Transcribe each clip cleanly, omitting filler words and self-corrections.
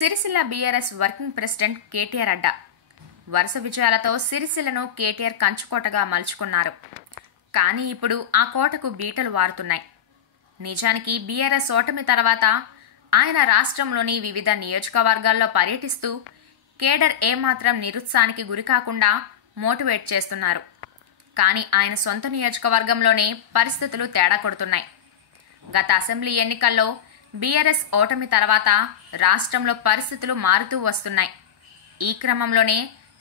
Sircilla BRS working president KTR అడ్డా వరుస విజయాలతో సిరిసిల్లను కేటీఆర్ కంచుకోటగా మలుచుకున్నారు. కానీ ఇప్పుడు ఆ కోటకు బీటలు వారుతున్నాయి. నిజానికి బీఆర్ఎస్ ఓటమి తర్వాత ఆయన రాష్ట్రంలోని వివిధ నియోజకవర్గాల్లో పర్యటిస్తూ కేడర్ ఏమాత్రం నిరుత్సాహానికి గురికాకుండా మోటివేట్ చేస్తున్నారు. కానీ ఆయన సొంత నియోజకవర్గంలోనే పరిస్థితులు తేడా కొడుతున్నాయి. గత అసెంబ్లీ ఎన్నికల్లో బీఆర్ఎస్ ఓటమి తర్వాత రాష్ట్రంలో పరిస్థితులు మారుతూ వస్తున్నాయి. ఈ క్రమంలోనే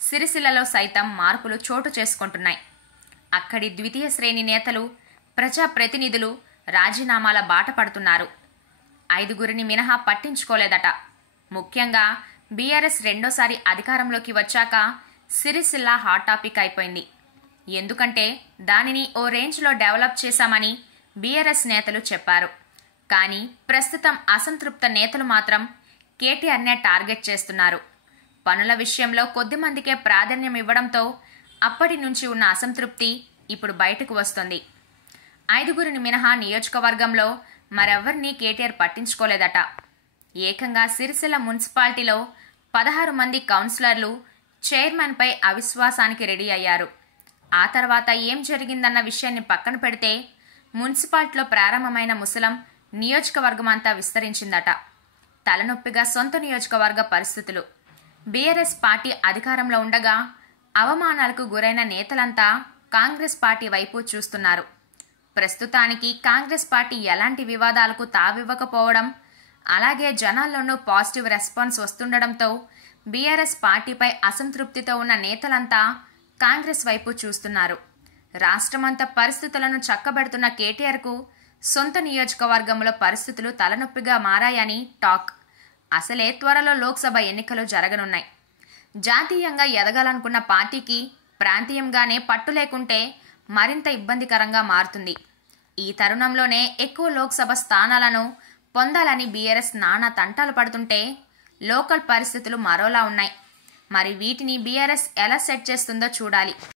సిరిసిల్లలో సైతం మార్పులు చోటు చేసుకుంటున్నాయి. అక్కడి ద్వితీయ శ్రేణి నేతలు, ప్రజాప్రతినిధులు రాజీనామాల బాట పడుతున్నారు. 5గురిని మినహా పట్టించుకోలేదట. ముఖ్యంగా బీఆర్ఎస్ రెండోసారి అధికారంలోకి వచ్చాక సిరిసిల్ల హాట్ టాపిక్ అయిపోయింది. ఎందుకంటే దానిని ఓ రేంజ్లో డెవలప్ చేశామని బీఆర్ఎస్ నేతలు చెప్పారు. కానీ ప్రస్తుతం అసంతృప్త నేతలు మాత్రం కేటీఆర్నే టార్గెట్ చేస్తున్నారు. పనుల విషయంలో కొద్దిమందికే ప్రాధాన్యం ఇవ్వడంతో అప్పటి నుంచి ఉన్న అసంతృప్తి ఇప్పుడు బయటకు వస్తుంది. 5గురిని మినహా నియోజకవర్గంలో మరెవ్వరినీ కేటీఆర్ పట్టించుకోలేదట. ఏకంగా సిరిసిల్ల మున్సిపాలిటీలో 16 మంది కౌన్సిలర్లు చైర్మన్పై అవిశ్వాసానికి రెడీ అయ్యారు. ఆ తర్వాత ఏం జరిగిందన్న విషయాన్ని పక్కన పెడితే మున్సిపాలిటీలో ప్రారంభమైన ముసలం నియోజకవర్గమంతా విస్తరించిందట. తలనొప్పిగా సొంత నియోజకవర్గ పరిస్థితులు. బీఆర్ఎస్ పార్టీ అధికారంలో ఉండగా అవమానాలకు గురైన నేతలంతా కాంగ్రెస్ పార్టీ వైపు చూస్తున్నారు. ప్రస్తుతానికి కాంగ్రెస్ పార్టీ ఎలాంటి వివాదాలకు తావివ్వకపోవడం, అలాగే జనాల్లోనూ పాజిటివ్ రెస్పాన్స్ వస్తుండడంతో బీఆర్ఎస్ పార్టీపై అసంతృప్తితో ఉన్న నేతలంతా కాంగ్రెస్ వైపు చూస్తున్నారు. రాష్ట్రమంతా పరిస్థితులను చక్కబెడుతున్న కేటీఆర్కు సొంత నియోజకవర్గంలో పరిస్థితులు తలనొప్పిగా మారాయని టాక్. అసలే త్వరలో లోక్సభ ఎన్నికలు జరగనున్నాయి. జాతీయంగా ఎదగాలనుకున్న పార్టీకి ప్రాంతీయంగానే పట్టు లేకుంటే మరింత ఇబ్బందికరంగా మారుతుంది. ఈ తరుణంలోనే ఎక్కువ లోక్సభ స్థానాలను పొందాలని బీఆర్ఎస్ నానా తంటాలు పడుతుంటే లోకల్ పరిస్థితులు మరోలా ఉన్నాయి. మరి వీటిని బీఆర్ఎస్ ఎలా సెట్ చేస్తుందో చూడాలి.